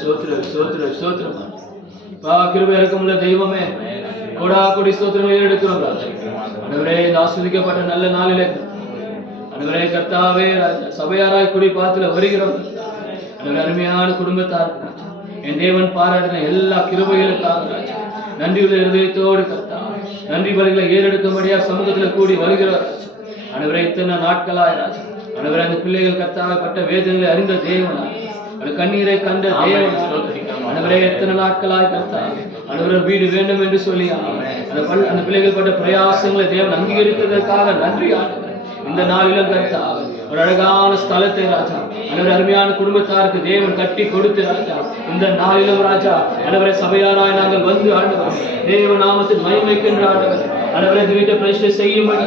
ஸ்தோத்திரம் ஸ்தோத்திரம் ஸ்தோத்திரம் ஸ்தோத்திரம். கிருபை இறக்கமுள்ள தெய்வமே, கோடா கோடி ஸ்தோத்திரங்களை எடுக்கிறோம் ராஜா. ஆண்டவரே, இந்த ஆஸ்வதிக்கப்பட்ட நல்ல நாளிலே ஆண்டவரே கர்த்தாவே சபையாராய் குடி பாத்துல வருகிறோம். அருமையான குடும்பத்தார் என் தேவன் பாராட்டின எல்லா கிருபைகளுக்காக ராஜா நன்றியுள்ள இருதயத்தோடு கர்த்தாவே நன்றி பலிகளை ஏறெடுக்கும்படியா சமூகத்துல கூடி வருகிறார் ராஜா. ஆண்டவரே, இத்தனை நாட்களாய் ராஜா ஆண்டவரே அந்த பிள்ளைகள் கர்த்தாவை பட்ட வேதனைகளை அறிந்த தேவனா, அந்த கண்ணீரை கண்ட தேவன் ஆண்டவரே, எத்தனை நாட்களாய் கர்த்தாவே ஆண்டவரே வீடு வேண்டும் என்று சொல்லி அந்த பிள்ளைகள் பட்ட பிரயாசங்களை தேவன் அங்கீகரித்ததற்காக நன்றி ஆண்டவரே. இந்த நாளிலும் கர்த்தாவே ஒரு அழகான ஸ்தலத்தை ராஜா ஆண்டவரே அருமையான குடும்பத்தாருக்கு தேவன் கட்டி கொடுத்து ராஜா இந்த நாளிலும் ராஜா ஆண்டவரே சபையாராய் நாங்கள் வந்து ஆண்டவர் தேவ நாமத்தின் மகிமைக்கின்ற ஆண்டவர் ஆண்டவரே இந்த வீட்டை பிரதிஷ்டை செய்யும்படி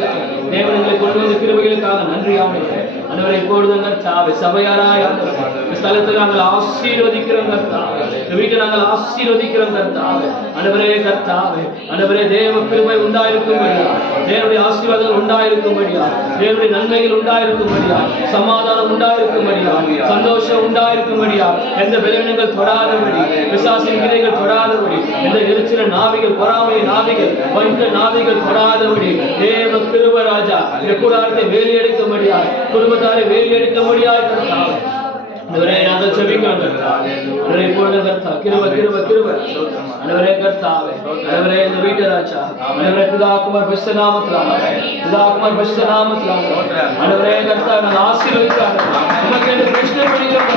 தேவன் எங்களை கொண்டு வந்த கிருபைகளுக்காக நன்றி ஆண்டவரே. ஆண்டவரே, இப்பொழுது கர்த்தாவே சபையாராய் இந்த ஸ்தலத்தை நாங்கள் ஆசீர்வதிக்கிறோம் கர்த்தாவே. இந்த வீட்டை நாங்கள் ஆசீர்வதிக்கிறோம் கர்த்தாவே. ஆண்டவரே கர்த்தாவே ஆண்டவரே தேவ கிருபை உண்டாயிருக்கும்படியா, தேவனுடைய ஆசீர்வாதங்கள் உண்டாயிருக்கும்படியா, தேவனுடைய நன்மைகள் உண்டாயிருக்கும்படியா, சமாதானம் உண்டாயிருக்கும்படியா, சந்தோஷம் உண்டாயிருக்கும்படியா, எந்த பலவீனங்கள் தொடாதபடி, பிசாசின் கிளைகள் தொடாதபடி, எந்த எரிச்சல நாவிகள், பொறாமை நாவிகள், வஞ்ச நாவிகள் தொடாதபடி தேவ கிருபை ராஜா இந்த கூடாரத்தை வேலி எடுக்கும்படியா, குடும்பத்தாரை வேலி எடுக்கும்படியா கர்த்தாவே நாங்கள் செபிக்கிறோம் கர்த்தாவே. இப்பொழுது கர்த்தாவே கிருபை கிருபை கிருபை ஆண்டவரே கர்த்தாவே ஆண்டவரே இந்த வீட்டை ராஜா ஆண்டவரே பிதாகுமார் பரிசுத்த நாமத்தினாலே பிதாகுமார் பரிசுத்த நாமத்தினாலே ஆண்டவரே கர்த்தாவே நாங்கள் ஆசீர்வதிக்கிறோம். உமக்கு என்று பிரச்சனை பண்ணுகிறோம்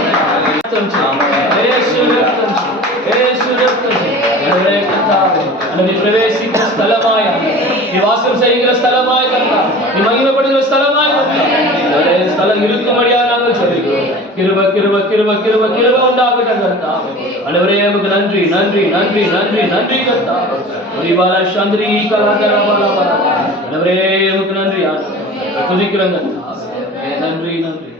பிரவேசிக்கிற ஸ்தலமாய், நீ வாசம் செய்கிற ஸ்தலமாய் கர்த்தா, நீ மகிமைப்படுகிற ஸ்தலமாய் கர்த்தா ஸ்தலம் இருக்கும்படியா நாங்கள் சொல்லிக்கிறோம். கிருபை கிருபை கிருபை கிருபை கிருபை உண்டாகட்டும் கர்த்தாவே. ஆண்டவரே உமக்கு நன்றி நன்றி நன்றி நன்றி நன்றி கர்த்தாவே. ஒரிபாலா சந்திரி கலாதரா பாலா பாலா ஆண்டவரே உமக்கு நன்றி துதிக்கிறோம் கர்த்தாவே. நன்றி நன்றி.